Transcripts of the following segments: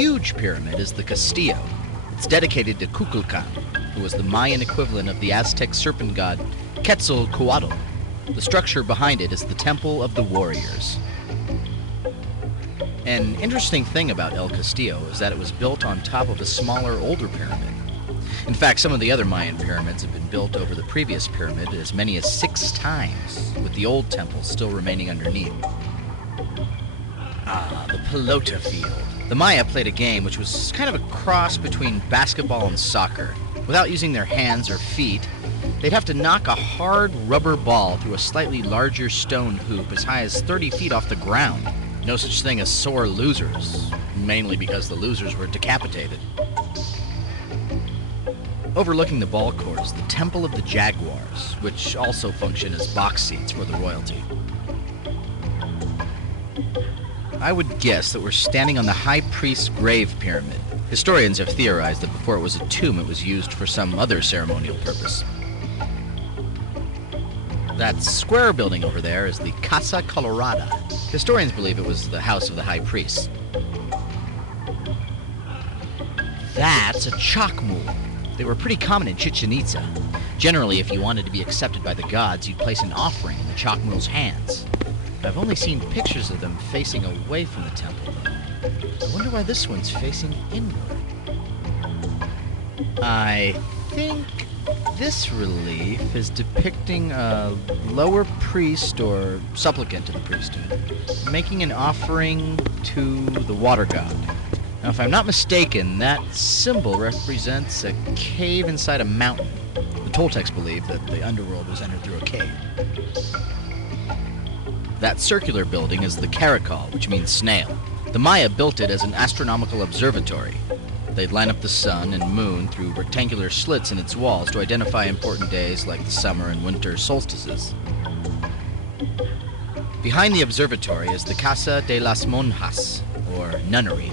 huge pyramid is the Castillo. It's dedicated to Kukulkan, who was the Mayan equivalent of the Aztec serpent god Quetzalcoatl. The structure behind it is the Temple of the Warriors. An interesting thing about El Castillo is that it was built on top of a smaller, older pyramid. In fact, some of the other Mayan pyramids have been built over the previous pyramid as many as 6 times, with the old temple still remaining underneath. Ah, the pelota field. The Maya played a game which was kind of a cross between basketball and soccer. Without using their hands or feet, they'd have to knock a hard rubber ball through a slightly larger stone hoop as high as 30 feet off the ground. No such thing as sore losers, mainly because the losers were decapitated. Overlooking the ball court is the Temple of the Jaguars, which also function as box seats for the royalty. I would guess that we're standing on the High Priest's grave pyramid. Historians have theorized that before it was a tomb, it was used for some other ceremonial purpose. That square building over there is the Casa Colorada. Historians believe it was the house of the High Priest. That's a chalk mule. They were pretty common in Chichen Itza. Generally, if you wanted to be accepted by the gods, you'd place an offering in the chalk mule's hands. I've only seen pictures of them facing away from the temple, though. I wonder why this one's facing inward. I think this relief is depicting a lower priest or supplicant to the priesthood making an offering to the water god. Now, if I'm not mistaken, that symbol represents a cave inside a mountain. The Toltecs believed that the underworld was entered through a cave. That circular building is the Caracol, which means snail. The Maya built it as an astronomical observatory. They'd line up the sun and moon through rectangular slits in its walls to identify important days like the summer and winter solstices. Behind the observatory is the Casa de las Monjas, or nunnery.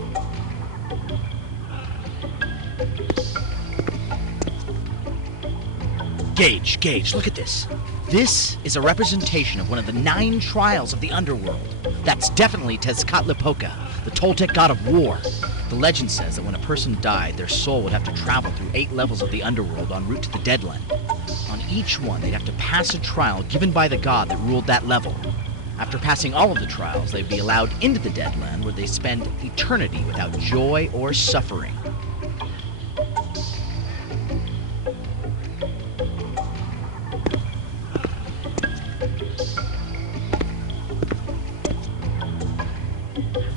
Gage, look at this. This is a representation of one of the 9 trials of the underworld. That's definitely Tezcatlipoca, the Toltec god of war. The legend says that when a person died, their soul would have to travel through 8 levels of the underworld en route to the Deadland. On each one, they'd have to pass a trial given by the god that ruled that level. After passing all of the trials, they'd be allowed into the Deadland, where they spend eternity without joy or suffering.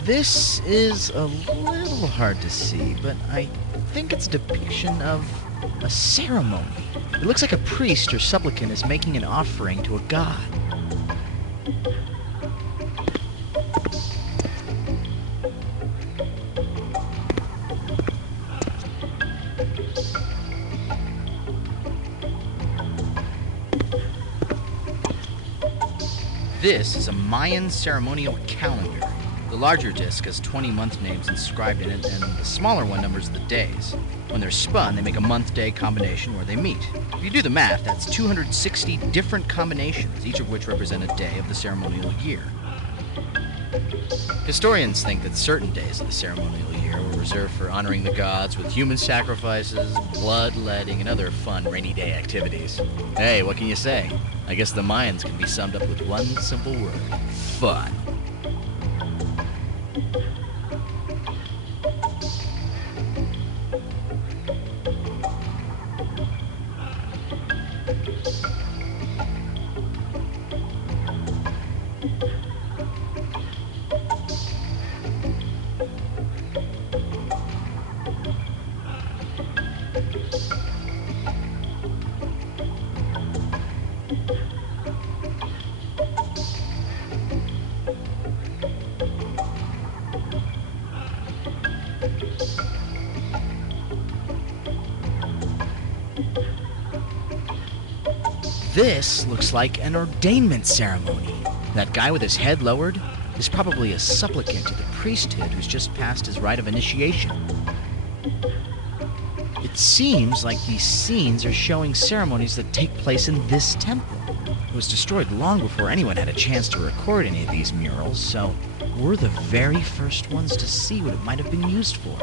This is a little hard to see, but I think it's a depiction of a ceremony. It looks like a priest or supplicant is making an offering to a god. This is a Mayan ceremonial calendar. The larger disc has 20 month names inscribed in it, and the smaller one numbers the days. When they're spun, they make a month-day combination where they meet. If you do the math, that's 260 different combinations, each of which represent a day of the ceremonial year. Historians think that certain days of the ceremonial year were reserved for honoring the gods with human sacrifices, bloodletting, and other fun rainy day activities. Hey, what can you say? I guess the Mayans can be summed up with one simple word: fun. This looks like an ordainment ceremony. That guy with his head lowered is probably a supplicant to the priesthood who's just passed his rite of initiation. It seems like these scenes are showing ceremonies that take place in this temple. It was destroyed long before anyone had a chance to record any of these murals, so we're the very first ones to see what it might have been used for.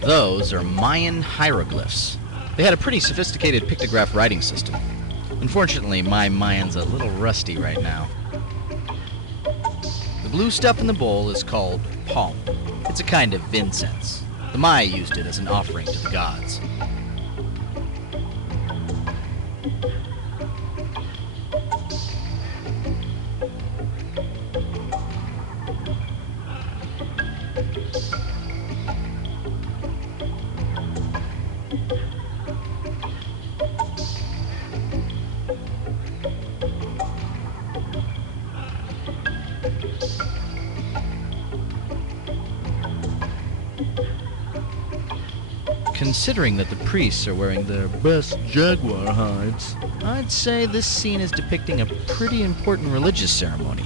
Those are Mayan hieroglyphs. They had a pretty sophisticated pictograph writing system. Unfortunately, my Mayan's a little rusty right now. The blue stuff in the bowl is called palm. It's a kind of incense. The Maya used it as an offering to the gods. Considering that the priests are wearing their best jaguar hides, I'd say this scene is depicting a pretty important religious ceremony.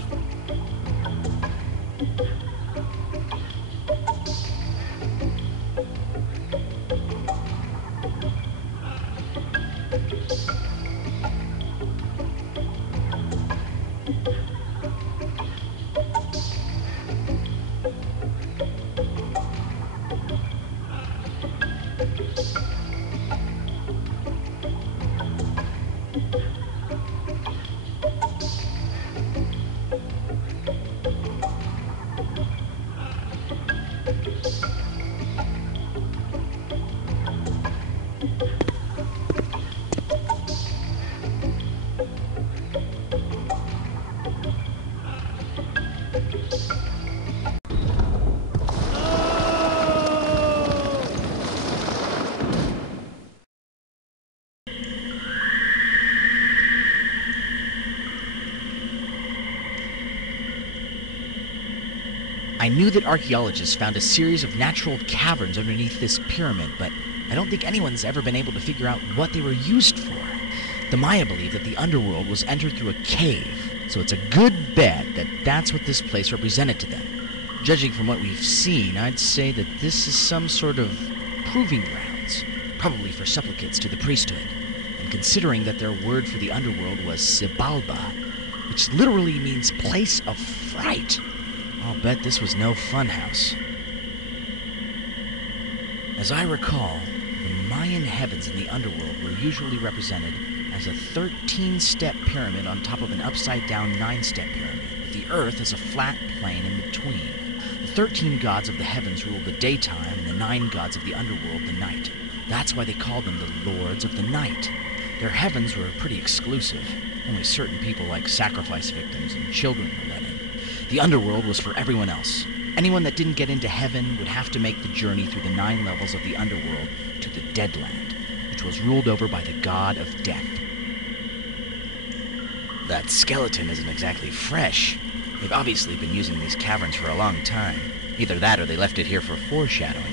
I knew that archaeologists found a series of natural caverns underneath this pyramid, but I don't think anyone's ever been able to figure out what they were used for. The Maya believed that the underworld was entered through a cave, so it's a good bet that that's what this place represented to them. Judging from what we've seen, I'd say that this is some sort of proving grounds, probably for supplicants to the priesthood. And considering that their word for the underworld was Sibalba, which literally means place of fright, I'll bet this was no funhouse. As I recall, the Mayan heavens in the underworld were usually represented as a 13-step pyramid on top of an upside-down 9-step pyramid, with the earth as a flat plane in between. The 13 gods of the heavens ruled the daytime, and the 9 gods of the underworld the night. That's why they called them the Lords of the Night. Their heavens were pretty exclusive. Only certain people like sacrifice victims and children were let in. The underworld was for everyone else. Anyone that didn't get into heaven would have to make the journey through the 9 levels of the underworld to the Deadland, which was ruled over by the god of death. That skeleton isn't exactly fresh. They've obviously been using these caverns for a long time. Either that or they left it here for foreshadowing.